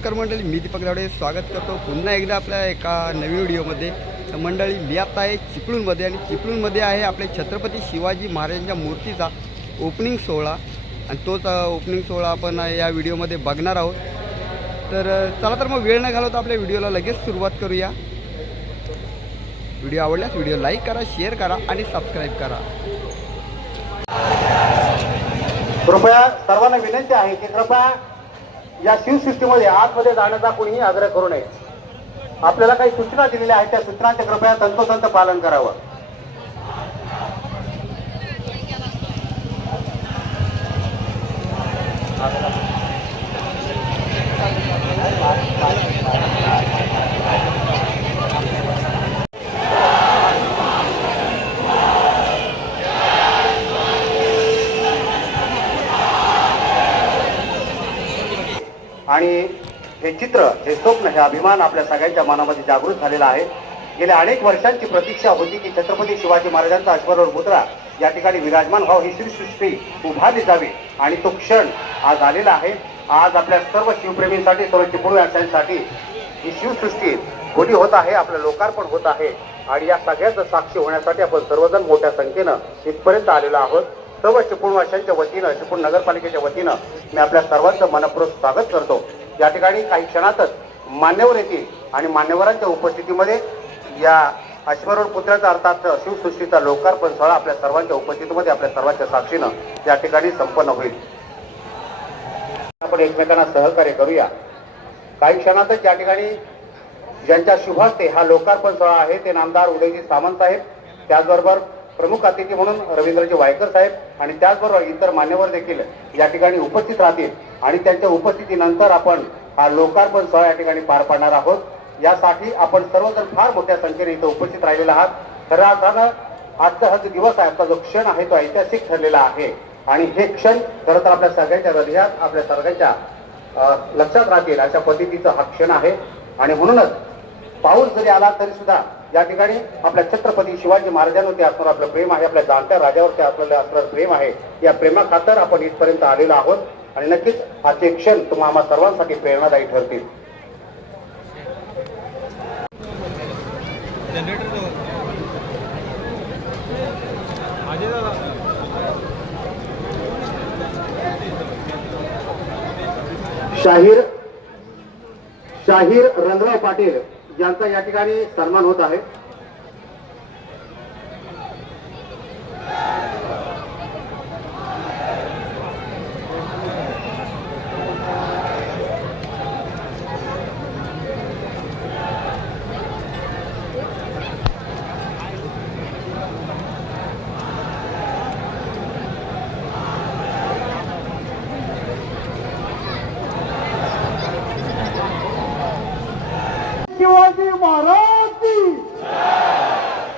नमस्कार मंडळी मी दीपक दावडे. स्वागत करतो पुन्हा एकदा आपल्या एका नवीन व्हिडिओमध्ये. तर मंडळी मी आत्ता आहे चिपळूणमध्ये आणि चिपळूणमध्ये आहे आपले छत्रपती शिवाजी महाराजांच्या मूर्तीचा ओपनिंग सोहळा. आणि तोच ओपनिंग सोहळा आपण या व्हिडिओमध्ये बघणार आहोत. तर चला तर मग वेळ न घालवता आपल्या व्हिडिओला लगेच सुरुवात करूया. व्हिडिओ आवडल्यास व्हिडिओ लाईक करा शेअर करा आणि सबस्क्राईब करा. कृपया सर्वांना विनंती आहे की कृपया या शिवसृष्टीमध्ये आतमध्ये जाण्याचा कोणीही आग्रह करू नये. आपल्याला काही सूचना दिलेल्या आहेत त्या सूचनांचे कृपया तंतोतंत पालन करावं. आणि हे चित्र हे स्वप्न हे अभिमान आपल्या सगळ्यांच्या मनामध्ये जागृत झालेला आहे. गेल्या अनेक वर्षांची प्रतीक्षा होती की छत्रपती शिवाजी महाराजांचा अश्वारूढ पुतळा या ठिकाणी विराजमान व्हावं ही श्रीसृष्टी उभारली जावी. आणि तो क्षण आज आलेला आहे. आज आपल्या सर्व शिवप्रेमींसाठी सर्व चिपळूणवासियांसाठी ही शिवसृष्टी खुली होत आहे आपलं लोकार्पण होत आहे. आणि या सगळ्याचं साक्षी होण्यासाठी आपण सर्वजण मोठ्या संख्येनं इथपर्यंत आलेलो आहोत. सर्व चिपळूणवासियांच्या वतीनं चिपळूण नगरपालिकेच्या वतीनं मी आपल्या सर्वांचं मनपूर्वक स्वागत करतो. या ठिकाणी काही क्षणातच मान्यवर येतील आणि मान्यवरांच्या उपस्थितीमध्ये या अश्वरूढ पुत्राचा अर्थात शिवसृष्टीचा लोकार्पण सोहळा आपल्या सर्वांच्या उपस्थितीमध्ये आपल्या सर्वांच्या साक्षीनं या ठिकाणी संपन्न होईल. आपण एकमेकांना सहकार्य करूया. काही क्षणातच या ठिकाणी ज्यांच्या शुभास्ते हा लोकार्पण सोहळा आहे ते नामदार उदयजी सामंत साहेब त्याचबरोबर प्रमुख अतिथी म्हणून रवींद्रजी वायकर साहेब आणि त्याचबरोबर इतर मान्यवर देखील या ठिकाणी उपस्थित राहतील. आणि त्यांच्या उपस्थितीनंतर आपण हा लोकार्पण सोहळा या ठिकाणी पार पाडणार आहोत. यासाठी आपण सर्वजण फार मोठ्या संख्येने इथं उपस्थित राहिलेला आहात. खऱ्या अर्थानं आजचा हा जो दिवस आहे आजचा जो क्षण आहे तो ऐतिहासिक ठरलेला आहे. आणि हे क्षण खरं तर आपल्या सगळ्यांच्या हृदयात आपल्या सगळ्यांच्या लक्षात राहतील अशा पद्धतीचा हा क्षण आहे. आणि म्हणूनच पाऊस जरी आला तरी सुद्धा या ठिकाणी आपल्या छत्रपती शिवाजी महाराजांवरती असणारं आपलं प्रेम आहे आपल्या जाणत्या राजावरती आपल्याला असणारं प्रेम आहे. या प्रेमाखातर आपण इथपर्यंत आलेलो आहोत आणि नक्कीच आजचे क्षण तुम्हा सर्वांसाठी प्रेरणादायी ठरतील. शाहीर शाहीर रंगराव पाटील. ज्यांचा या ठिकाणी सन्मान होत आहे शिवाजी महाराज की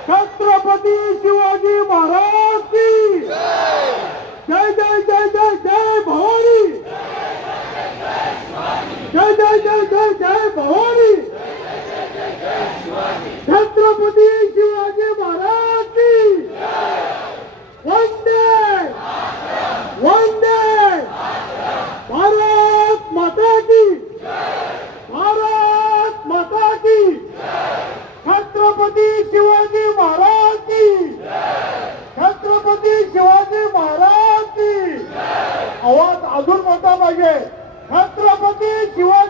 छत्रपती शिवाजी महाराज की जय जय जय जय जय भवानी जय जय जय जय जय भवानी छत्रपती शिवाजी महाराज की वंदे। वंदे। भारत माता की भारत माता की छत्रपती शिवाजी महाराज की छत्रपती शिवाजी महाराज की आवाज अजून मोठा पाहिजे. छत्रपती शिवाजी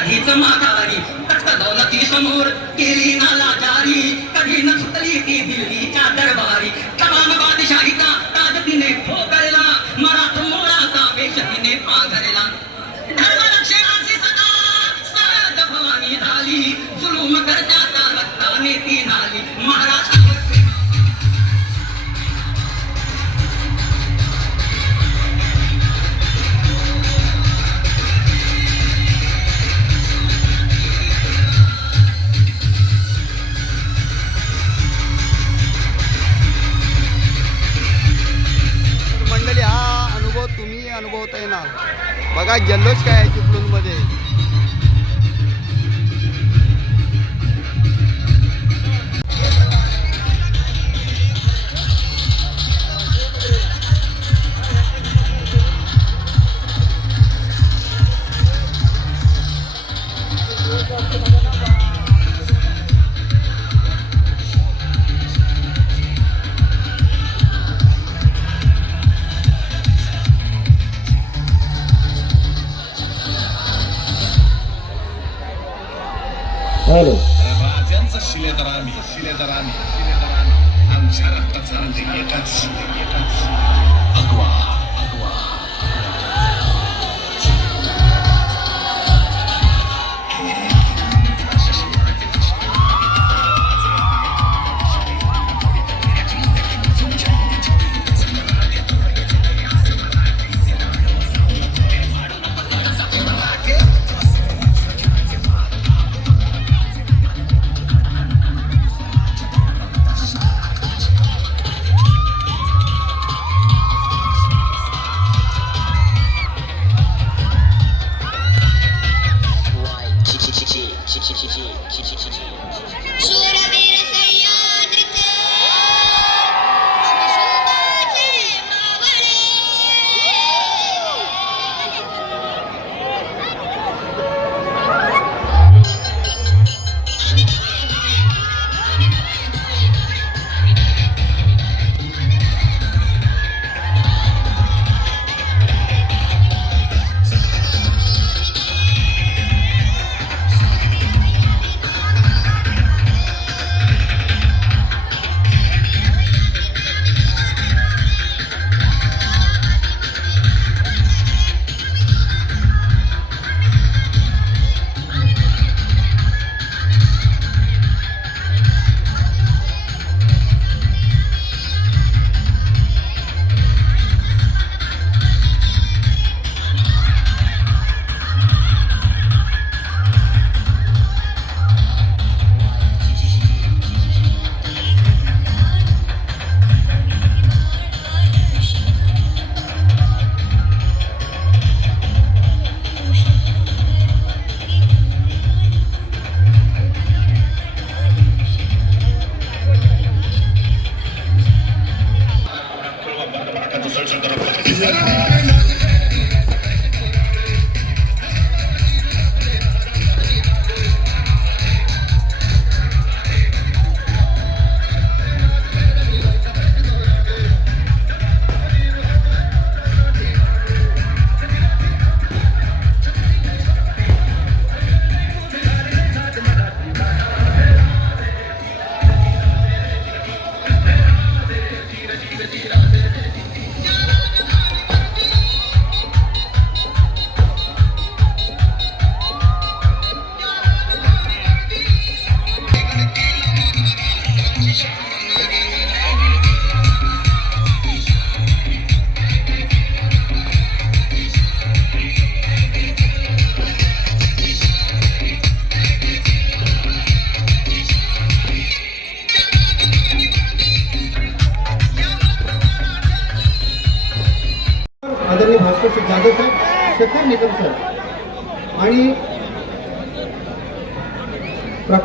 कधीच माघारी तख्त दौलती समोर केली नाला जारी. कधी न सुटली ती दिल्लीच्या दरबार. जल्लोष काय आहे?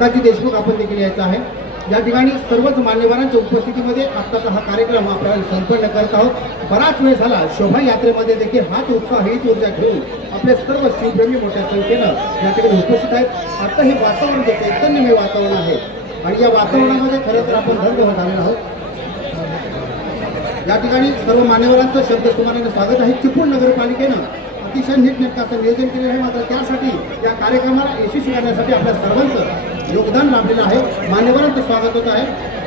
प्रकाशजी देशमुख आपण देखील यायचं आहे. या ठिकाणी सर्वच मान्यवरांच्या उपस्थितीमध्ये आत्ताचा हा कार्यक्रम आपल्याला संपन्न करत आहोत. बराच वेळ झाला शोभायात्रेमध्ये देखील हाच उत्साह हीच ऊर्जा घेऊन आपले सर्व शिवप्रेमी मोठ्या संख्येनं या ठिकाणी उपस्थित आहेत. आता हे वातावरण जे चैतन्यमय वातावरण आहे. आणि या वातावरणामध्ये खरं तर आपण धन्य झालेलो आहोत. या ठिकाणी सर्व मान्यवरांचं शब्दसुमानाने स्वागत आहे. चिपळूण नगरपालिकेनं अतिशय नीटनेटकं असं नियोजन केलेलं आहे. मात्र त्यासाठी या कार्यक्रमाला यशस्वी करण्यासाठी आपल्या सर्वांचं योगदान लाभलेलं आहे. मान्यवरांचं स्वागत होत आहे.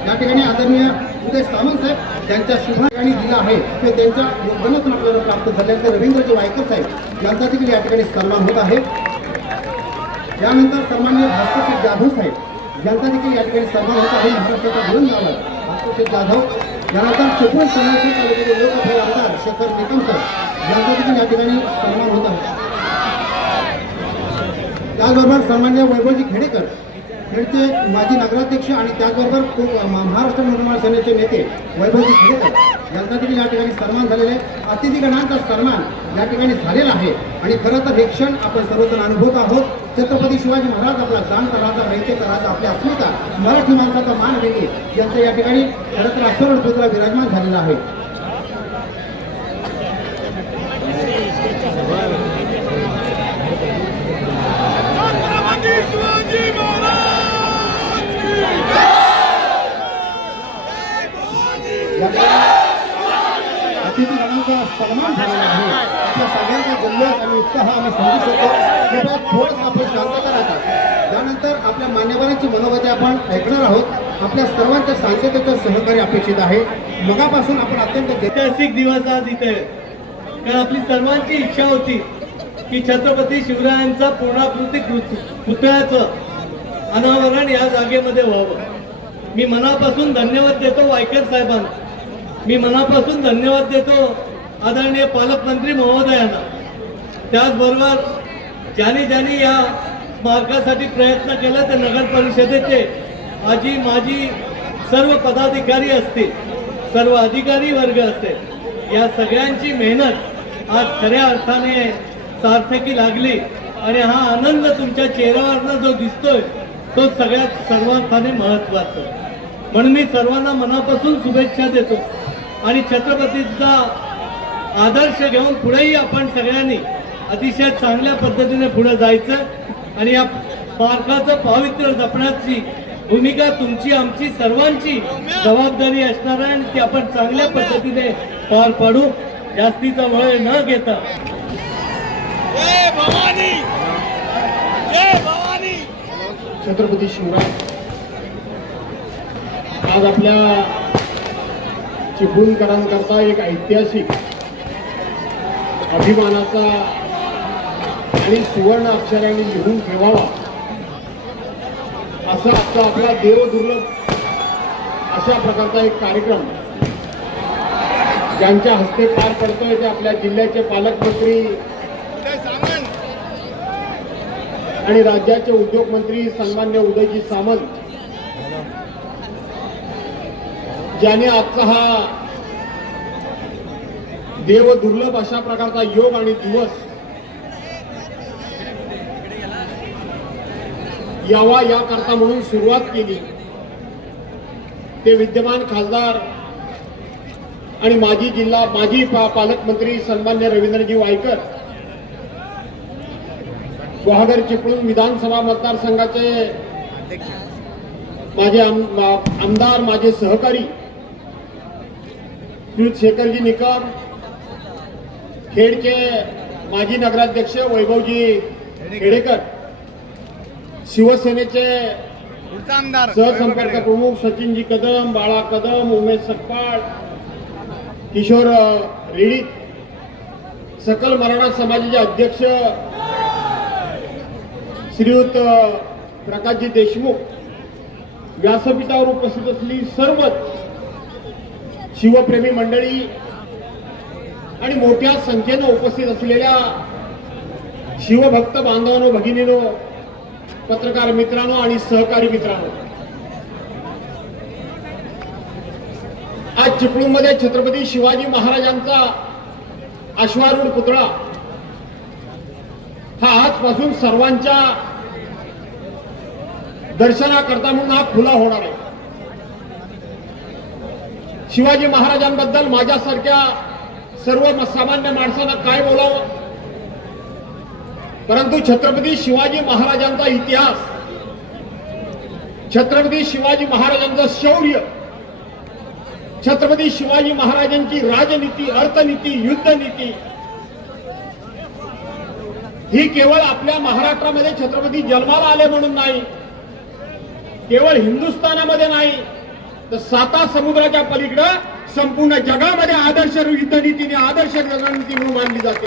या ठिकाणी आदरणीय उदय सामंत साहेब त्यांच्या शुभ दिला आहे. ते त्यांच्या योगदानातून आपल्याला प्राप्त झाल्यानंतर रवींद्रजी वायकर साहेब यांचा देखील या ठिकाणी सन्मान होत आहे. यानंतर सन्मान्य भास्करजी जाधव साहेब यांचा देखील या ठिकाणी सन्मान होत आहे. महाराष्ट्राचा धुरून झाला भास्करजी जाधव यानंतर चिपळूण संरक्षण तालुक्याचे लोकप्रिय आमदार शेखर निकम साहेब यांचा देखील या ठिकाणी सन्मान होत आहे. त्याचबरोबर सन्मान्य वैभवजी खेडेकर खेडचे माजी नगराध्यक्ष आणि त्याचबरोबर महाराष्ट्र नवनिर्माण सेनेचे नेते वैभवजी खेडेकर यांचा देखील या ठिकाणी सन्मान झालेला आहे. अतिथीगणांचा सन्मान या ठिकाणी झालेला आहे. आणि खरं तर हे क्षण आपण सर्वजण अनुभवत आहोत. छत्रपती शिवाजी महाराज आपला जाणता राजा रयतेचा राजा आपल्या अस्मिता मराठी माणसाचा मान वेगळी यांचं या ठिकाणी खरं तर अक्षरण पुतळा विराजमान झालेला आहे छत्रपती शिवाजी महाराज की या ठिकाणी अतिथीगणांचा सन्मान आहे. सगळ्यांचा जल्लोष आणि उत्साह आम्ही समजू शकतो. कृपया थोडंसं आपण शांतता राहतात. त्यानंतर आपल्या मान्यवरांची मनोगती आपण ऐकणार आहोत. आपल्या सर्वांच्या शांततेचं सहकार्य अपेक्षित आहे. मगापासून आपण अत्यंत ऐतिहासिक दिवस आज इथे कारण आपली सर्वांची इच्छा होती की छत्रपती शिवरायांचा पूर्णाकृती कृत- पुतळ्याचं अनावरण या जागेमध्ये व्हावं. मी मनापासून धन्यवाद देतो वायकर साहेबांना. मी मनापासून धन्यवाद देतो आदरणीय पालकमंत्री महोदयांना. त्याचबरोबर ज्यांनी ज्यांनी या स्मारकासाठी प्रयत्न केला ते नगर परिषदेचे आजी माजी सर्व पदाधिकारी असतील सर्व अधिकारी वर्ग असेल या सगळ्यांची मेहनत आज खऱ्या अर्थाने सार्थकी लागली. आणि हा आनंद तुमच्या चेहऱ्यावरनं जो दिसतोय तो सगळ्यात सर्वार्थाने महत्त्वाचा म्हणून मी सर्वांना मनापासून शुभेच्छा देतो. आणि छत्रपतींचा आदर्श घेऊन पुढेही आपण सगळ्यांनी अतिशय चांगल्या पद्धतीने पुढे जायचं आणि या पार्काचं पावित्र्य जपण्याची भूमिका तुमची आमची सर्वांची जबाबदारी असणार आहे आणि ती आपण चांगल्या पद्धतीने पार पाडू. जास्तीचा वेळ न घेता. जय भवानी! जय भवानी! छत्रपती शिवराय. आज आपल्या चिपळूणकरांकरता एक ऐतिहासिक अभिमानाचा आणि सुवर्ण अक्षराने लिहून ठेवावा. असा आजचा आपला देवदुर्लभ अशा प्रकारचा एक कार्यक्रम ज्यांच्या हस्ते पार पडतोय ते आपल्या जिल्ह्याचे पालकमंत्री आणि राज्याचे उद्योगमंत्री सन्मान्य उदयजी सामंत ज्याने आजचा हा देव दुर्लभ अशा प्रकारचा योग आणि दिवस यावा याकरता म्हणून सुरुवात केली. ते विद्यमान खासदार आणि माजी जिल्हा माजी पा- पालकमंत्री सन्मान्य रवींद्रजी वायकर गुहागर चिपळूण विधानसभा मतदारसंघाचे माझे आम- आमदार माझे सहकारी शेखरजी निकम खेडचे माजी नगराध्यक्ष वैभवजी खेडेकर शिवसेनेचे सहसंपर्क प्रमुख सचिनजी कदम बाळा कदम उमेश सकपाळ किशोर रेडी सकल मराठा समाजाचे अध्यक्ष श्रीयुत प्रकाशजी देशमुख व्यासपीठावर उपस्थित असलेली सर्वच शिवप्रेमी मंडळी आणि मोठ्या संख्येनं उपस्थित असलेल्या शिवभक्त बांधवांनो भगिनीनो पत्रकार मित्रांनो आणि सहकारी मित्रांनो. आज चिपळूणमध्ये छत्रपती शिवाजी महाराजांचा अश्वारूढ पुतळा हा आजपासून सर्वांच्या दर्शनाकरता म्हणून हा खुला होणार आहे. शिवाजी महाराजांबद्दल माझ्यासारख्या सर्व सामान्य माणसांना काय बोलावं? परंतु छत्रपती शिवाजी महाराजांचा इतिहास छत्रपती शिवाजी महाराजांचं शौर्य छत्रपती शिवाजी महाराजांची राजनीती अर्थनीती युद्धनीती ही केवळ आपल्या महाराष्ट्रामध्ये छत्रपती जन्माला आले म्हणून नाही केवळ हिंदुस्थानामध्ये नाही तर साता समुद्राच्या पलीकडं संपूर्ण जगामध्ये आदर्श युद्धनीतीने आदर्श रणनीती म्हणून मानली जाते.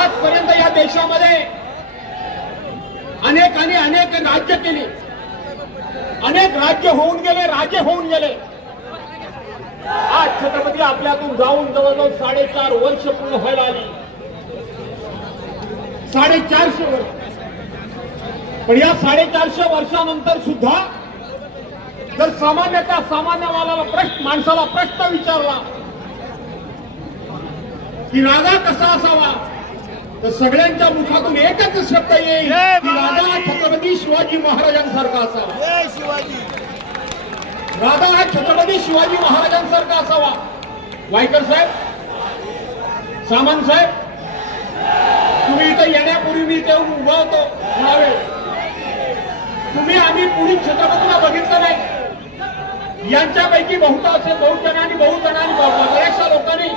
आजपर्यंत या देशामध्ये अनेकांनी अनेक राज्य केली. अनेक राज्य होऊन गेले राजे होऊन गेले. आज छत्रपती आपल्यातून जाऊन जवळजवळ साडेचार वर्ष पूर्ण व्हायला आली. साडेचारशे वर्ष. पण या साडेचारशे वर्षानंतर सुद्धा जर सामान्यतः सामान्य मालाला प्रश्न माणसाला प्रश्न विचारला की राजा कसा असावा तर सगळ्यांच्या मुखातून एकच शब्द येईल की राजा छत्रपती शिवाजी महाराजांसारखा असावा. राजा हा छत्रपती शिवाजी महाराजांसारखा असावा. वायकर साहेब सामंत साहेब तुम्ही इथं येण्यापूर्वी मी इथे उभा होतो. तुम्ही आम्ही पुढील छत्रपतीला बघितलं नाही. यांच्यापैकी बहुतांश बहुजनांनी बहुजनांनी बऱ्याचशा लोकांनी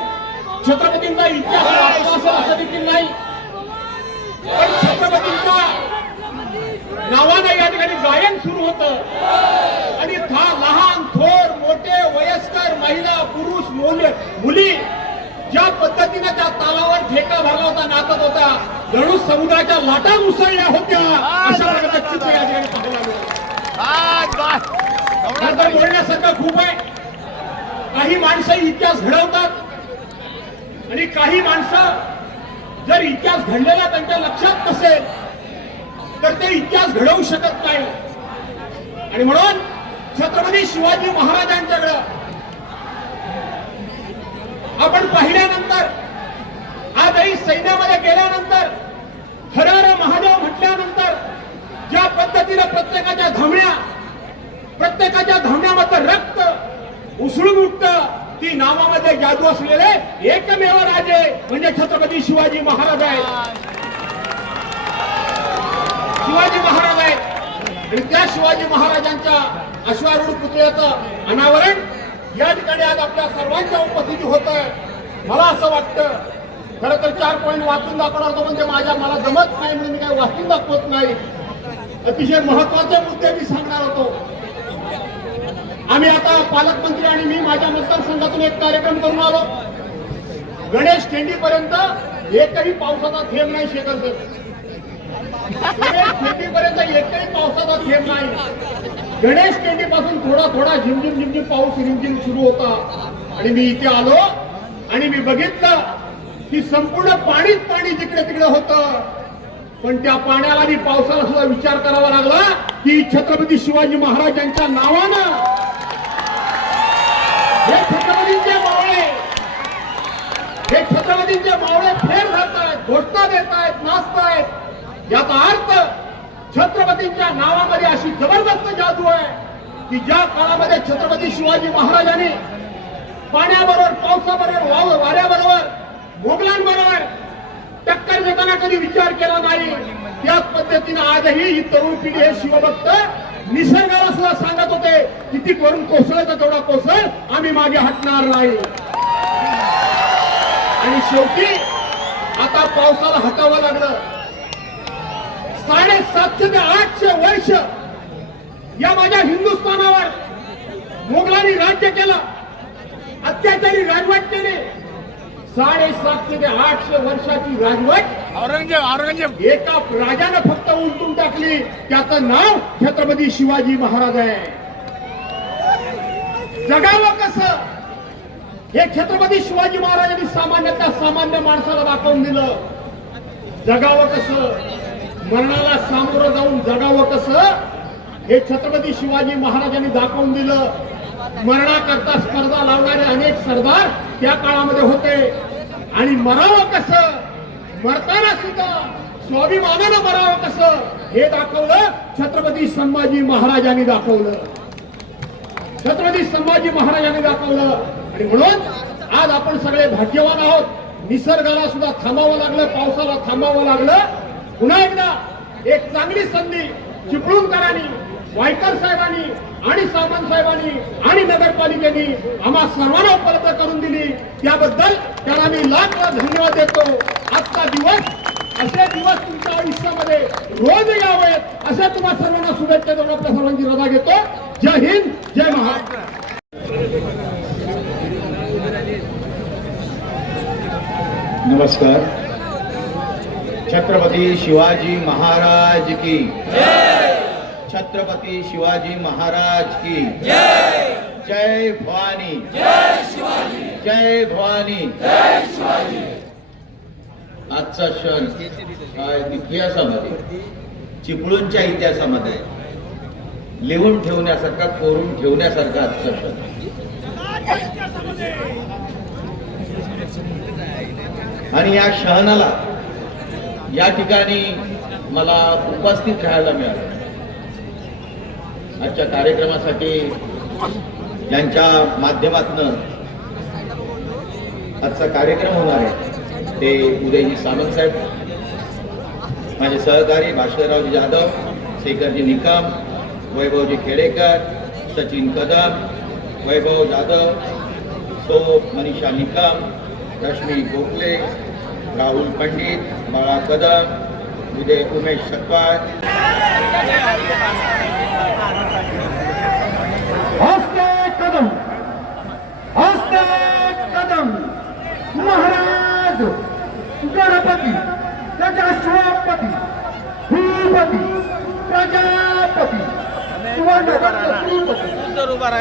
छत्रपतींचा इतिहास वाचला असं देखील नाही. पण छत्रपतींच्या नावानं या ठिकाणी गायन सुरू होतं. आणि लहान थोर मोठे वयस्कर महिला पुरुष मुले मुली ज्या पद्धतीने त्या तालावर ठेका भरला होता नाचत होता जणू समुद्राच्या लाटा उसळल्या होत्या. अशा प्रकारचं चित्र या ठिकाणी पाहायला मिळालं. तर बोलण्यासारखं खूप आहे. काही माणसं इतिहास घडवतात. आणि काही माणसं जर इतिहास घडलेला त्यांच्या लक्षात नसेल तर ते इतिहास घडवू शकत नाही. आणि म्हणून छत्रपती शिवाजी महाराजांच्याकडं आपण पाहिल्यानंतर आजही सैन्यामध्ये गेल्यानंतर हर हर महादेव म्हटल्यानंतर ज्या पद्धतीनं प्रत्येकाच्या धावण्या प्रत्येकाच्या धावण्यामध्ये रक्त उसळून उठतं. ती नावामध्ये जादू असलेले एकमेव राजे म्हणजे छत्रपती शिवाजी महाराज आहेत. शिवाजी महाराज आहेत. आणि त्या शिवाजी महाराजांच्या अश्वारूढ पुतळ्याचं अनावरण या ठिकाणी आज आपल्या सर्वांच्या उपस्थिती होत आहे मला असं वाटतं खरं तर चार पॉईंट वाचून दाखवणार होतो म्हणजे माझ्या मला जमत नाही म्हणून मी काही वाचून दाखवत नाही. अतिशय महत्त्वाचे मुद्दे मी सांगणार होतो. आम्ही आता पालकमंत्री आणि मी माझ्या मतदारसंघातून एक कार्यक्रम करून आलो. गणेश पर्यंत एकही पावसाचा थेंब नाही शेखर सर. गणेश पर्यंत एकही पावसाचा थेंब नाही. गणेश टेंडी पासून थोडा थोडा झिमझिम झिमझिम पाऊस रिमझिम सुरू होता. आणि मी इथे आलो आणि मी बघितलं की संपूर्ण पाणीच पाणी जिकडे तिकडे होतं. पण त्या पाण्याला आणि पावसाला सुद्धा विचार करावा लागला की छत्रपती शिवाजी महाराजांच्या नावानं हे छत्रपतींचे मावळे हे मावळे फेर घालतायत घोषणा देतायत नाचतायत. याचा अर्थ छत्रपतींच्या नावामध्ये अशी जबरदस्त जादू आहे की ज्या काळामध्ये छत्रपती शिवाजी महाराजांनी पाण्याबरोबर पावसाबरोबर वाव वाऱ्याबरोबर मोगलांबरोबर टक्कर देताना कधी विचार केला नाही त्याच पद्धतीने आजही ही तरुण पिढी हे शिवभक्त निसर्गाला सुद्धा सांगत होते किती करून कोसळायचं तेवढा कोसळ आम्ही मागे हटणार नाही. आणि शेवटी आता पावसाला हटावं लागलं साडेसातशे ते आठशे वर्ष या माझ्या हिंदुस्थानावर मोगलांनी राज्य केलं. अत्याचारी राजवट केली. साडेसातशे ते आठशे वर्षाची राजवट औरंगजेब औरंगजेब. एका राजानं फक्त उलटून टाकली. त्याचं नाव छत्रपती शिवाजी महाराज आहे. जगावं कसं? हे छत्रपती शिवाजी महाराजांनी सामान्यतः सामान्य माणसाला दाखवून दिलं. जगावं कसं? मरणाला सामोरं जाऊन जगावं कसं? हे छत्रपती शिवाजी महाराजांनी दाखवून दिलं. मरणाकरता स्पर्धा लावणारे अनेक सरदार त्या काळामध्ये होते. आणि मरावं कसं? मरताना सुद्धा स्वाभिमानानं मरावं कसं? हे दाखवलं छत्रपती संभाजी महाराजांनी दाखवलं. छत्रपती संभाजी महाराजांनी दाखवलं. आणि म्हणून आज आपण सगळे भाग्यवान आहोत. निसर्गाला सुद्धा थांबावं लागलं पावसाला थांबावं लागलं. पुन्हा एकदा एक चांगली संधी चिपळूणकरांनी वायकर साहेबांनी आणि सावंत साहेबांनी आणि नगरपालिकेने आम्हा सर्वांना उपलब्ध करून दिली. त्याबद्दल त्यांना मी लाख लाख धन्यवाद देतो. आजचा दिवस असे दिवस तुमच्या आयुष्यामध्ये रोज यावेत अशा तुम्हा सर्वांना शुभेच्छा देऊन आपल्या सर्वांची रजा घेतो. जय हिंद जय महाराष्ट्र. नमस्कार। छत्रपती शिवाजी महाराज की। छत्रपती शिवाजी महाराज की। जय भवानी। जय भवानी। आजचा क्षण इतिहासामध्ये चिपळूणच्या इतिहासामध्ये लिहून ठेवण्यासारखा कोरून ठेवण्यासारखा आजचा क्षण. आणि या शहनाला या ठिकाणी मला उपस्थित राहायला मिळालं. आजच्या कार्यक्रमासाठी ज्यांच्या माध्यमातनं आजचा कार्यक्रम होणार आहे. ते उदयजी सामंत साहेब माझे सहकारी भास्कररावजी जाधव शेखरजी निकम वैभवजी खेडेकर सचिन कदम वैभव जाधव सो मनीषा निकम रश्मी गोखले राहुल पंडित बाळा कदम उदय उमेश सकपाळ हस्ते कदम हस्ते कदम. महाराज गणपती त्याच्या भूपती प्रजापती सुवर्ण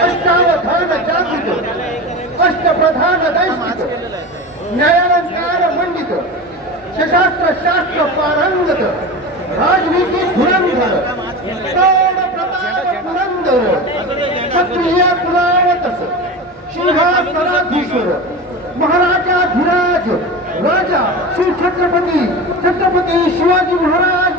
अष्टावधान जागृत अष्टप्रधान दैशिक न्यायालंकार मंडित सशास्त्र शास्त्र पारंगत राजनीती धुरंधर प्रौढ प्रताप पुरंदर क्षत्रिय कुलावतस सिंहासनाधीश्वर महाराजा धिराज राजा श्री छत्रपती छत्रपती शिवाजी महाराज